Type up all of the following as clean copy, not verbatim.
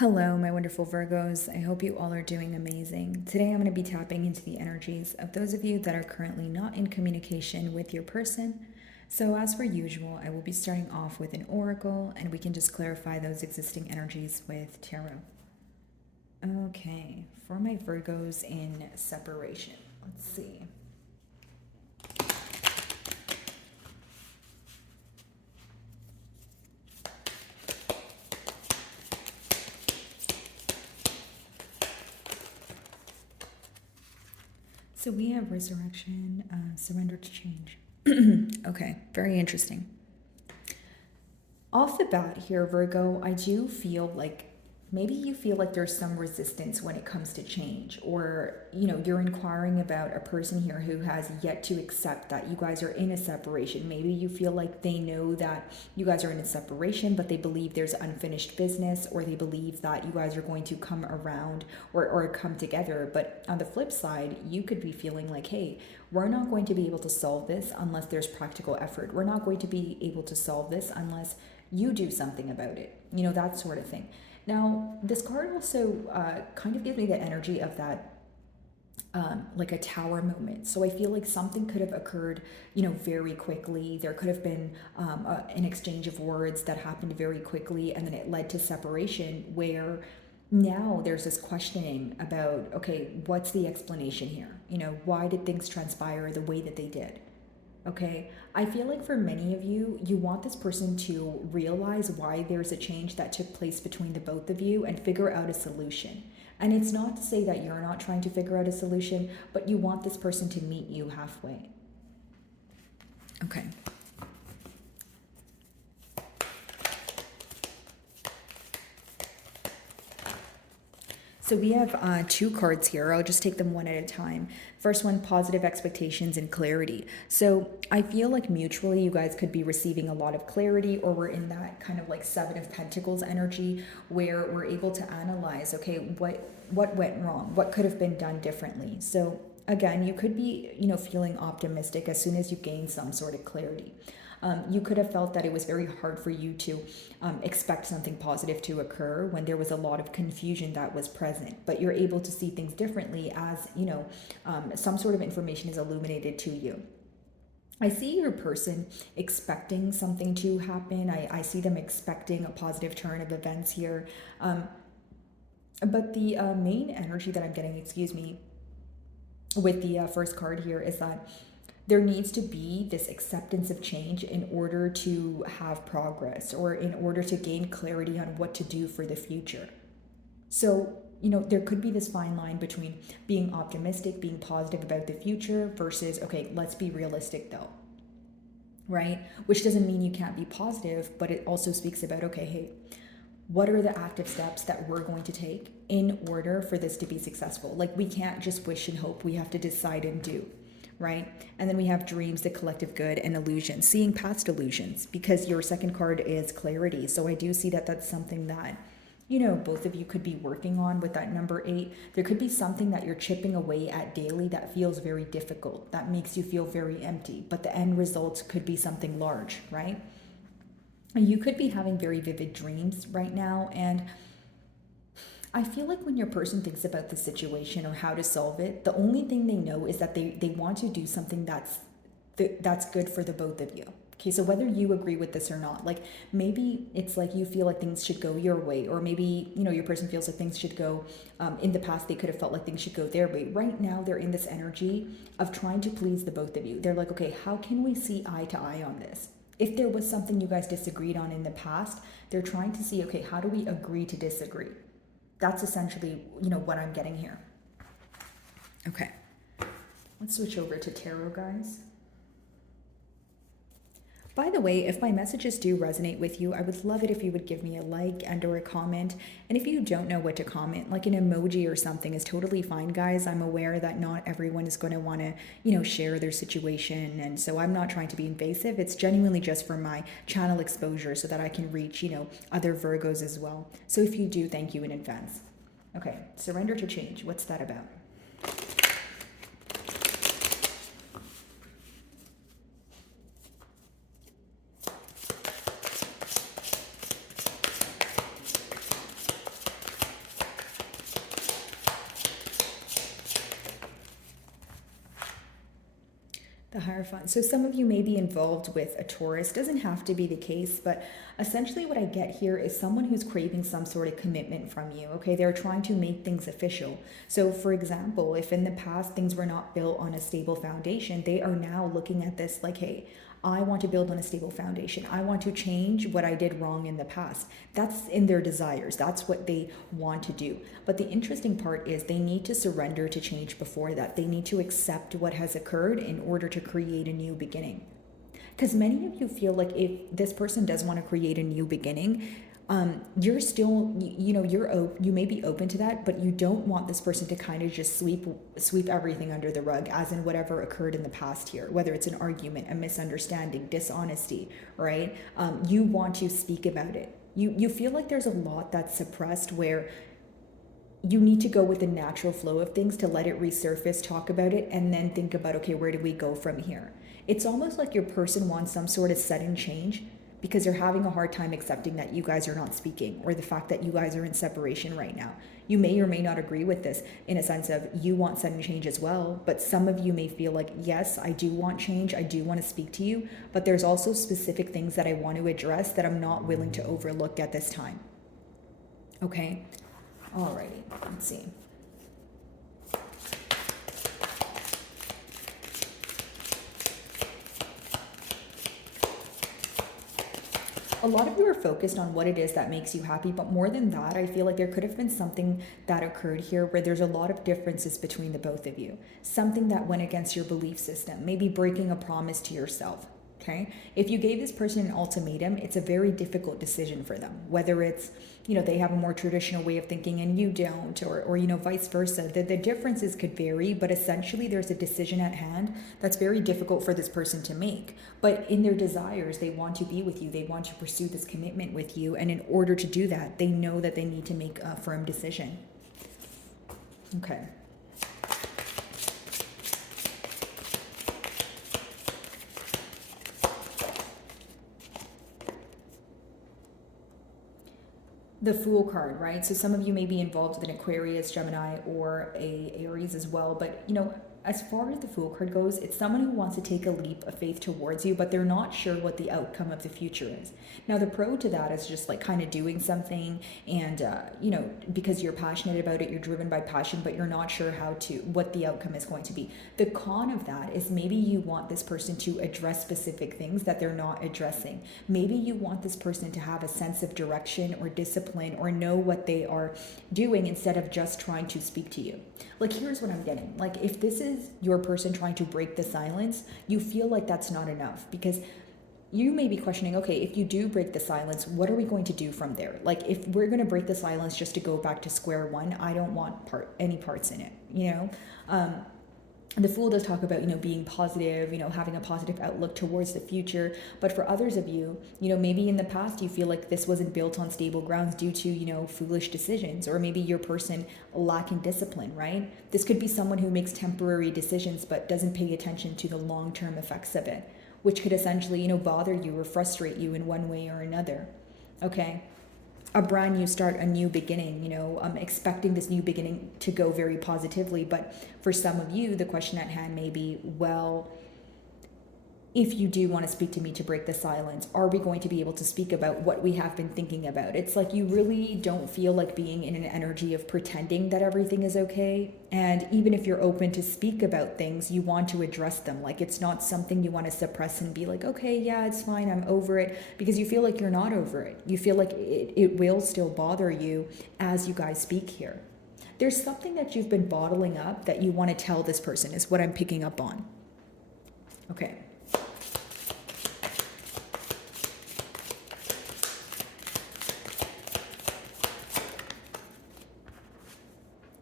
Hello, my wonderful Virgos. I hope you all are doing amazing. Today I'm going to be tapping into the energies of those of you that are currently not in communication with your person. So, as per usual, I will be starting off with an oracle and we can just clarify those existing energies with tarot. Okay, for my Virgos in separation, let's see. So we have resurrection, surrender to change. Okay, very interesting. Off the bat here, Virgo, I do feel like maybe you feel like there's some resistance when it comes to change, or you're inquiring about a person here who has yet to accept that you guys are in a separation. Maybe you feel like they know that you guys are in a separation, but they believe there's unfinished business, or they believe that you guys are going to come around or come together. But on the flip side, you could be feeling like, hey, we're not going to be able to solve this unless there's practical effort. We're not going to be able to solve this unless you do something about it, that sort of thing. Now, this card also kind of gives me the energy of that, like a tower moment. So I feel like something could have occurred, very quickly. There could have been an exchange of words that happened very quickly, and then it led to separation, where now there's this questioning about, okay, what's the explanation here? Why did things transpire the way that they did? Okay, I feel like for many of you, you want this person to realize why there's a change that took place between the both of you and figure out a solution. And it's not to say that you're not trying to figure out a solution, but you want this person to meet you halfway. Okay. So we have two cards here. I'll just take them one at a time. First one, positive expectations and clarity. So I feel like mutually you guys could be receiving a lot of clarity, or we're in that kind of like Seven of Pentacles energy where we're able to analyze, okay, what went wrong? What could have been done differently? So again, you could be, feeling optimistic as soon as you gain some sort of clarity. You could have felt that it was very hard for you to expect something positive to occur when there was a lot of confusion that was present, but you're able to see things differently as, some sort of information is illuminated to you. I see your person expecting something to happen. I see them expecting a positive turn of events here. But the main energy that I'm getting, with the first card here is that there needs to be this acceptance of change in order to have progress, or in order to gain clarity on what to do for the future. So, there could be this fine line between being optimistic, being positive about the future versus, okay, let's be realistic though, right? Which doesn't mean you can't be positive, but it also speaks about, okay, hey, what are the active steps that we're going to take in order for this to be successful? Like, we can't just wish and hope, we have to decide and do. Right? And then we have dreams, the collective good, and illusions, seeing past illusions, because your second card is clarity. So I do see that that's something that, both of you could be working on with that number 8. There could be something that you're chipping away at daily that feels very difficult, that makes you feel very empty, but the end result could be something large, right? And you could be having very vivid dreams right now, and I feel like when your person thinks about the situation or how to solve it, the only thing they know is that they want to do something that's good for the both of you. Okay, so whether you agree with this or not, like maybe it's like you feel like things should go your way, or maybe, your person feels like things should go, in the past they could have felt like things should go their way. Right now they're in this energy of trying to please the both of you. They're like, okay, how can we see eye to eye on this? If there was something you guys disagreed on in the past, they're trying to see, okay, how do we agree to disagree? That's essentially, what I'm getting here. Okay, let's switch over to tarot, guys. By the way, if my messages do resonate with you, I would love it if you would give me a like and or a comment. And if you don't know what to comment, like an emoji or something is totally fine, guys. I'm aware that not everyone is going to want to, share their situation. And so I'm not trying to be invasive. It's genuinely just for my channel exposure so that I can reach, other Virgos as well. So if you do, thank you in advance. Okay, surrender to change. What's that about? The Hierophant. So some of you may be involved with a Taurus. Doesn't have to be the case, but essentially what I get here is someone who's craving some sort of commitment from you. Okay, they're trying to make things official. So for example, if in the past things were not built on a stable foundation, they are now looking at this like, hey, I want to build on a stable foundation. I want to change what I did wrong in the past. That's in their desires. That's what they want to do. But the interesting part is they need to surrender to change before that. They need to accept what has occurred in order to create a new beginning. Because many of you feel like if this person does want to create a new beginning, you're still, you may be open to that, but you don't want this person to kind of just sweep everything under the rug, as in whatever occurred in the past here, whether it's an argument, a misunderstanding, dishonesty, right? You want to speak about it. You feel like there's a lot that's suppressed where you need to go with the natural flow of things to let it resurface, talk about it, and then think about, okay, where do we go from here? It's almost like your person wants some sort of sudden change because they're having a hard time accepting that you guys are not speaking, or the fact that you guys are in separation right now. You may or may not agree with this in a sense of you want sudden change as well, but some of you may feel like, yes, I do want change, I do want to speak to you, but there's also specific things that I want to address that I'm not willing to overlook at this time. Okay? Alrighty, let's see. A lot of you are focused on what it is that makes you happy, but more than that, I feel like there could have been something that occurred here where there's a lot of differences between the both of you. Something that went against your belief system, maybe breaking a promise to yourself. Okay? If you gave this person an ultimatum, it's a very difficult decision for them. Whether it's, they have a more traditional way of thinking and you don't, or vice versa. The differences could vary, but essentially there's a decision at hand that's very difficult for this person to make. But in their desires, they want to be with you. They want to pursue this commitment with you. And in order to do that, they know that they need to make a firm decision. Okay. The Fool card, right? So some of you may be involved with an Aquarius, Gemini, or a Aries as well. But, as far as the Fool card goes, it's someone who wants to take a leap of faith towards you, but they're not sure what the outcome of the future is. Now, the pro to that is just like kind of doing something and, because you're passionate about it, you're driven by passion, but you're not sure what the outcome is going to be. The con of that is maybe you want this person to address specific things that they're not addressing. Maybe you want this person to have a sense of direction or discipline or know what they are doing instead of just trying to speak to you. Like, here's what I'm getting. Like, if this is your person trying to break the silence, you feel like that's not enough because you may be questioning, okay, if you do break the silence, what are we going to do from there? Like, if we're going to break the silence just to go back to square one, I don't want any parts in it, The Fool does talk about, being positive, having a positive outlook towards the future. But for others of you, maybe in the past you feel like this wasn't built on stable grounds due to, foolish decisions, or maybe your person lacking discipline, right? This could be someone who makes temporary decisions but doesn't pay attention to the long-term effects of it, which could essentially, bother you or frustrate you in one way or another. Okay? A brand new start, a new beginning, I'm expecting this new beginning to go very positively. But for some of you, the question at hand may be, well, if you do want to speak to me to break the silence, are we going to be able to speak about what we have been thinking about? It's like you really don't feel like being in an energy of pretending that everything is okay. And even if you're open to speak about things, you want to address them. Like, it's not something you want to suppress and be like, okay, yeah, it's fine, I'm over it. Because you feel like you're not over it. You feel like it will still bother you as you guys speak here. There's something that you've been bottling up that you want to tell this person is what I'm picking up on. Okay.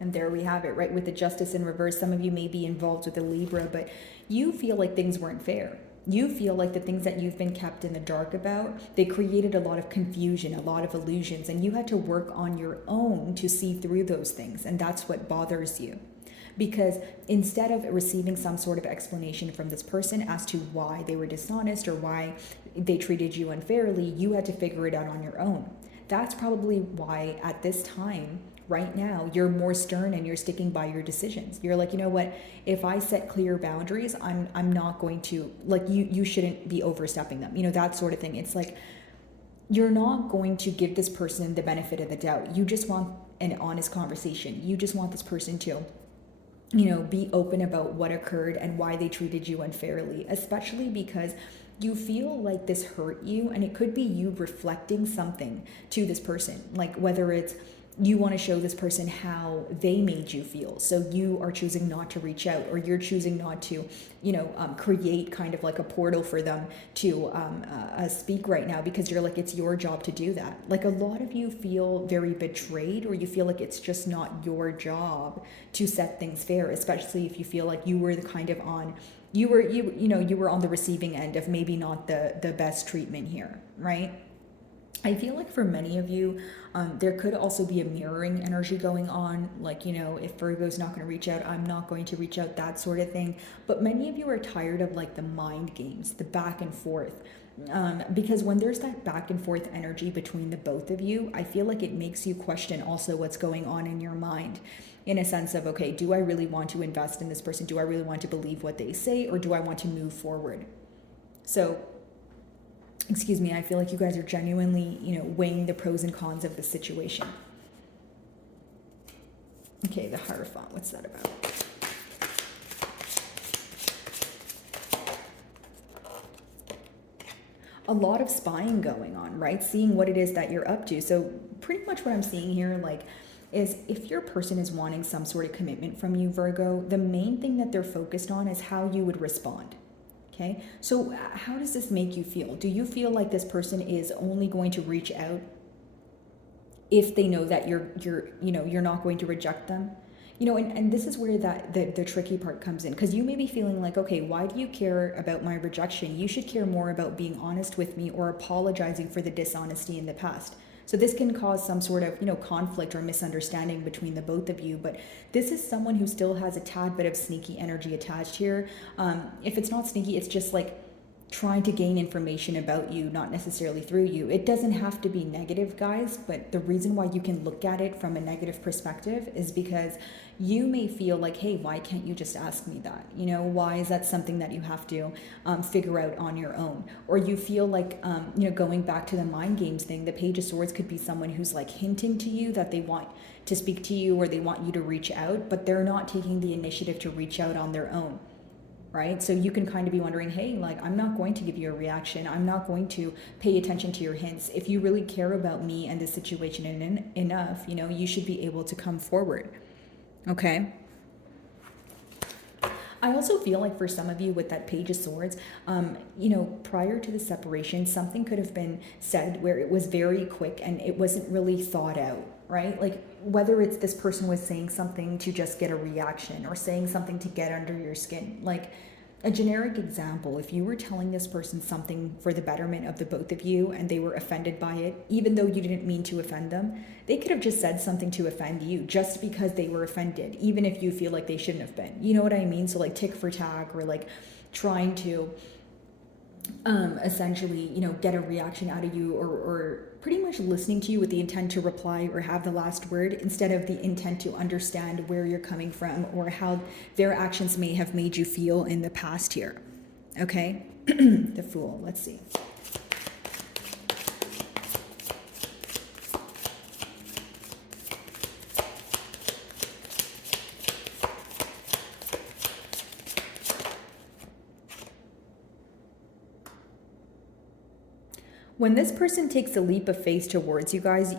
And there we have it, right? With the Justice in reverse, some of you may be involved with a Libra, but you feel like things weren't fair. You feel like the things that you've been kept in the dark about, they created a lot of confusion, a lot of illusions, and you had to work on your own to see through those things. And that's what bothers you. Because instead of receiving some sort of explanation from this person as to why they were dishonest or why they treated you unfairly, you had to figure it out on your own. That's probably why at this time, right now, you're more stern and you're sticking by your decisions. You're like, you know what, if I set clear boundaries, I'm not going to, like, you shouldn't be overstepping them, that sort of thing. It's like you're not going to give this person the benefit of the doubt. You just want an honest conversation. You just want this person to be open about what occurred and why they treated you unfairly, especially because you feel like this hurt you, and it could be you reflecting something to this person, like whether it's you want to show this person how they made you feel, so you are choosing not to reach out, or you're choosing not to create kind of like a portal for them to speak right now, because you're like, it's your job to do that. Like, a lot of you feel very betrayed, or you feel like it's just not your job to set things fair, especially if you feel like you were the kind of you were on the receiving end of maybe not the best treatment here, right? I feel like for many of you, there could also be a mirroring energy going on. Like, if Virgo's not going to reach out, I'm not going to reach out, that sort of thing. But many of you are tired of like the mind games, the back and forth. Because when there's that back and forth energy between the both of you, I feel like it makes you question also what's going on in your mind, in a sense of, okay, do I really want to invest in this person? Do I really want to believe what they say? Or do I want to move forward? So, excuse me, I feel like you guys are genuinely, weighing the pros and cons of the situation. Okay, the Hierophant, what's that about? A lot of spying going on, right? Seeing what it is that you're up to. So pretty much what I'm seeing here, is if your person is wanting some sort of commitment from you, Virgo, the main thing that they're focused on is how you would respond. Okay, so how does this make you feel? Do you feel like this person is only going to reach out if they know that you're not going to reject them? And this is where the tricky part comes in, because you may be feeling like, okay, why do you care about my rejection? You should care more about being honest with me or apologizing for the dishonesty in the past. So this can cause some sort of, conflict or misunderstanding between the both of you. But this is someone who still has a tad bit of sneaky energy attached here. If it's not sneaky, it's just like trying to gain information about you, not necessarily through you. It doesn't have to be negative, guys, but the reason why you can look at it from a negative perspective is because you may feel like, hey, why can't you just ask me that? Why is that something that you have to figure out on your own? Or you feel like, going back to the mind games thing, the Page of Swords could be someone who's like hinting to you that they want to speak to you, or they want you to reach out, but they're not taking the initiative to reach out on their own. Right? So you can kind of be wondering, hey, like, I'm not going to give you a reaction. I'm not going to pay attention to your hints. If you really care about me and the situation enough, you should be able to come forward. Okay? I also feel like for some of you with that Page of Swords, prior to the separation, something could have been said where it was very quick and it wasn't really thought out, right? Like, whether it's this person was saying something to just get a reaction or saying something to get under your skin. Like, a generic example, if you were telling this person something for the betterment of the both of you and they were offended by it, even though you didn't mean to offend them, they could have just said something to offend you just because they were offended, even if you feel like they shouldn't have been. You know what I mean? So like tick for tack, or like trying to essentially, get a reaction out of you, or pretty much listening to you with the intent to reply or have the last word, instead of the intent to understand where you're coming from or how their actions may have made you feel in the past here. Okay? The Fool. Let's see. When this person takes a leap of faith towards you guys,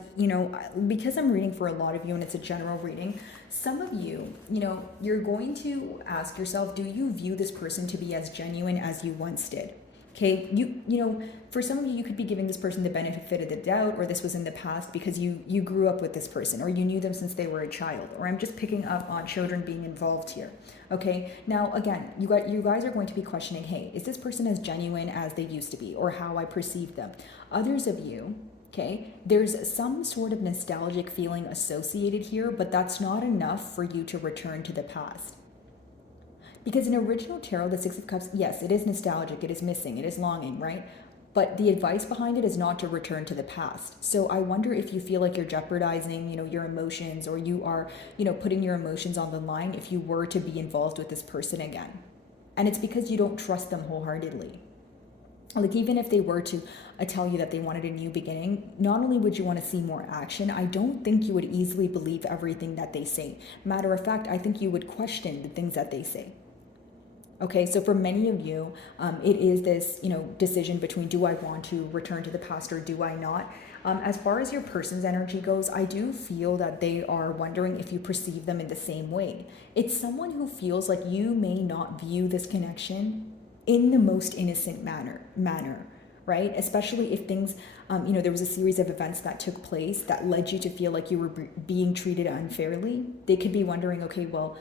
because I'm reading for a lot of you and it's a general reading, some of you, you're going to ask yourself, do you view this person to be as genuine as you once did? Okay, for some of you, you could be giving this person the benefit of the doubt, or this was in the past because you grew up with this person, or you knew them since they were a child, or I'm just picking up on children being involved here. Okay, now again, you guys are going to be questioning, hey, is this person as genuine as they used to be, or how I perceive them? Others of you, okay, there's some sort of nostalgic feeling associated here, but that's not enough for you to return to the past. Because in original tarot, the Six of Cups, yes, it is nostalgic, it is missing, it is longing, right? But the advice behind it is not to return to the past. So I wonder if you feel like you're jeopardizing, your emotions, or you are, putting your emotions on the line if you were to be involved with this person again. And it's because you don't trust them wholeheartedly. Like, even if they were to tell you that they wanted a new beginning, not only would you want to see more action, I don't think you would easily believe everything that they say. Matter of fact, I think you would question the things that they say. Okay, so for many of you, it is this, decision between, do I want to return to the past or do I not? As far as your person's energy goes, I do feel that they are wondering if you perceive them in the same way. It's someone who feels like you may not view this connection in the most innocent manner, right? Especially if things, there was a series of events that took place that led you to feel like you were being treated unfairly. They could be wondering, okay, well,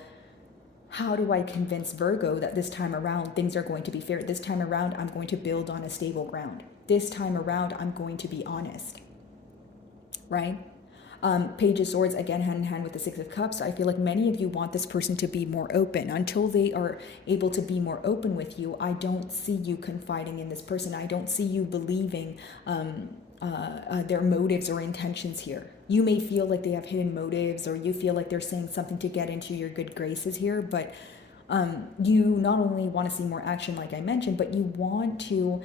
how do I convince Virgo that this time around things are going to be fair? This time around, I'm going to build on a stable ground. This time around, I'm going to be honest, right? Page of Swords, again, hand in hand with the Six of Cups. I feel like many of you want this person to be more open. Until they are able to be more open with you, I don't see you confiding in this person. I don't see you believing their motives or intentions here. You may feel like they have hidden motives, or you feel like they're saying something to get into your good graces here, but you not only want to see more action, like I mentioned, but you want to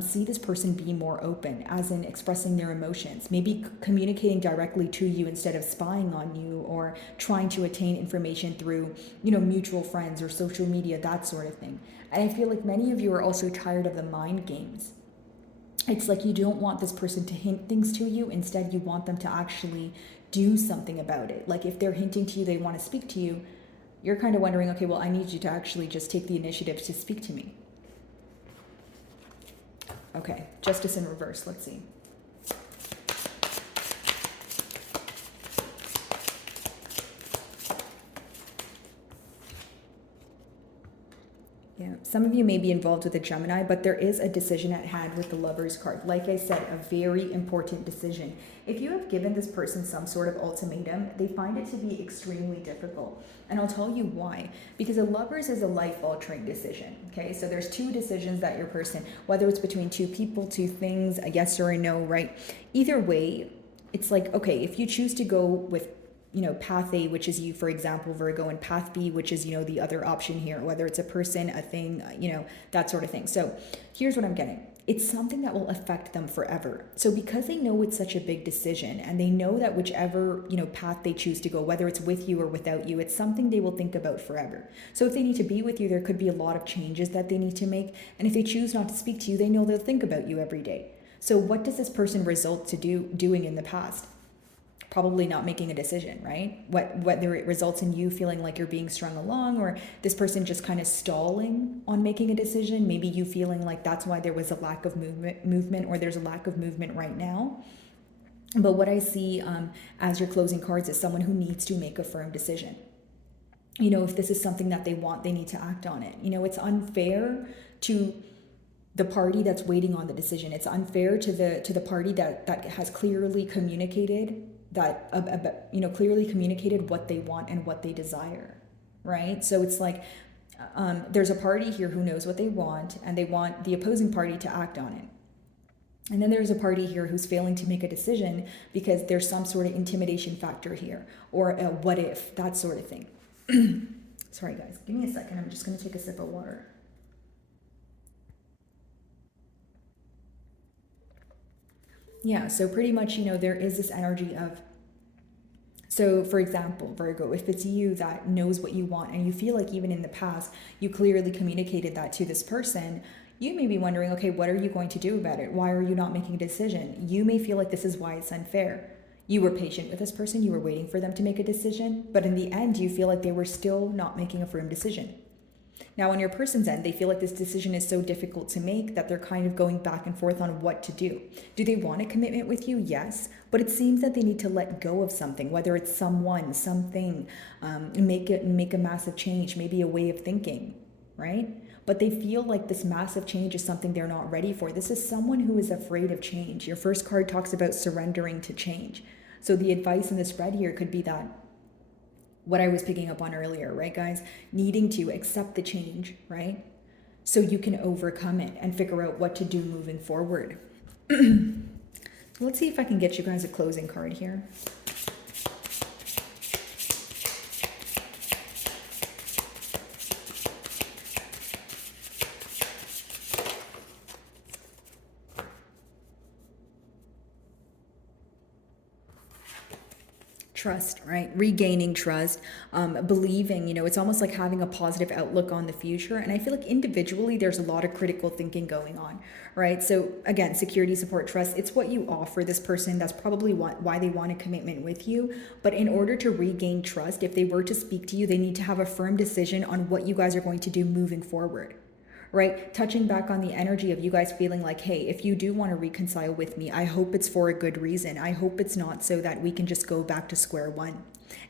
see this person be more open, as in expressing their emotions, maybe communicating directly to you instead of spying on you or trying to attain information through, mutual friends or social media, that sort of thing. And I feel like many of you are also tired of the mind games. It's like you don't want this person to hint things to you. Instead, you want them to actually do something about it. Like, if they're hinting to you they want to speak to you, you're kind of wondering, okay, well, I need you to actually just take the initiative to speak to me. Okay, Justice in reverse. Let's see. Yeah, some of you may be involved with a Gemini, but there is a decision at hand with the Lovers card. Like I said, a very important decision. If you have given this person some sort of ultimatum, they find it to be extremely difficult. And I'll tell you why. Because a Lovers is a life-altering decision, okay? So there's two decisions that your person, whether it's between two people, two things, a yes or a no, right? Either way, it's like, okay, if you choose to go with path A, which is you, for example, Virgo, and path B, which is, the other option here, whether it's a person, a thing, that sort of thing. So here's what I'm getting. It's something that will affect them forever. So because they know it's such a big decision, and they know that whichever, path they choose to go, whether it's with you or without you, it's something they will think about forever. So if they need to be with you, there could be a lot of changes that they need to make. And if they choose not to speak to you, they know they'll think about you every day. So what does this person result to doing in the past? Probably not making a decision, right? Whether it results in you feeling like you're being strung along, or this person just kind of stalling on making a decision. Maybe you feeling like that's why there was a lack of movement, or there's a lack of movement right now. But what I see as your closing cards is someone who needs to make a firm decision. If this is something that they want, they need to act on it. It's unfair to the party that's waiting on the decision. It's unfair to the party that has clearly communicated clearly communicated what they want and what they desire, right? So it's like there's a party here who knows what they want, and they want the opposing party to act on it. And then there's a party here who's failing to make a decision because there's some sort of intimidation factor here, or a what if, that sort of thing. Sorry guys, give me a second. I'm just going to take a sip of water. Yeah, so pretty much, there is this energy of, so for example, Virgo, if it's you that knows what you want, and you feel like even in the past, you clearly communicated that to this person, you may be wondering, okay, what are you going to do about it? Why are you not making a decision? You may feel like this is why it's unfair. You were patient with this person, you were waiting for them to make a decision, but in the end, you feel like they were still not making a firm decision. Now, on your person's end, they feel like this decision is so difficult to make that they're kind of going back and forth on what to do. Do they want a commitment with you? Yes. But it seems that they need to let go of something, whether it's someone, something, make a massive change, maybe a way of thinking, right? But they feel like this massive change is something they're not ready for. This is someone who is afraid of change. Your first card talks about surrendering to change. So the advice in the spread here could be that what I was picking up on earlier, right, guys? Needing to accept the change, right? so you can overcome it and figure out what to do moving forward. Let's see if I can get you guys a closing card here. Trust, right? Regaining trust, believing, it's almost like having a positive outlook on the future. And I feel like individually, there's a lot of critical thinking going on, right? So again, security, support, trust, it's what you offer this person. That's probably why they want a commitment with you. But in order to regain trust, if they were to speak to you, they need to have a firm decision on what you guys are going to do moving forward. Right? Touching back on the energy of you guys feeling like, hey, if you do want to reconcile with me, I hope it's for a good reason. I hope it's not so that we can just go back to square one.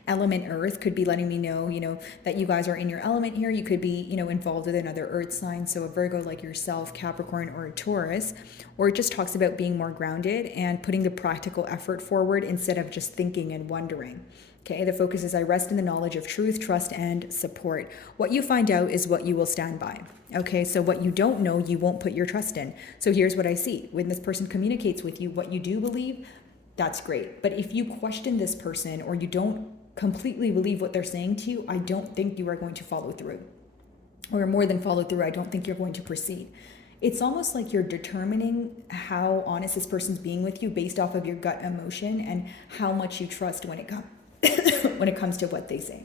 Element Earth could be letting me know, that you guys are in your element here. You could be, involved with another Earth sign. So a Virgo like yourself, Capricorn, or a Taurus. Or it just talks about being more grounded and putting the practical effort forward instead of just thinking and wondering. Okay, the focus is I rest in the knowledge of truth, trust, and support. What you find out is what you will stand by. Okay, so what you don't know, you won't put your trust in. So here's what I see. When this person communicates with you, what you do believe, that's great. But if you question this person or you don't completely believe what they're saying to you, I don't think you are going to follow through. Or more than follow through, I don't think you're going to proceed. It's almost like you're determining how honest this person's being with you based off of your gut emotion and how much you trust when it comes to what they say.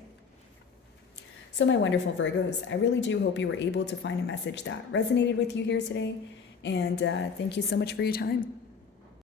So my wonderful Virgos, I really do hope you were able to find a message that resonated with you here today. And thank you so much for your time.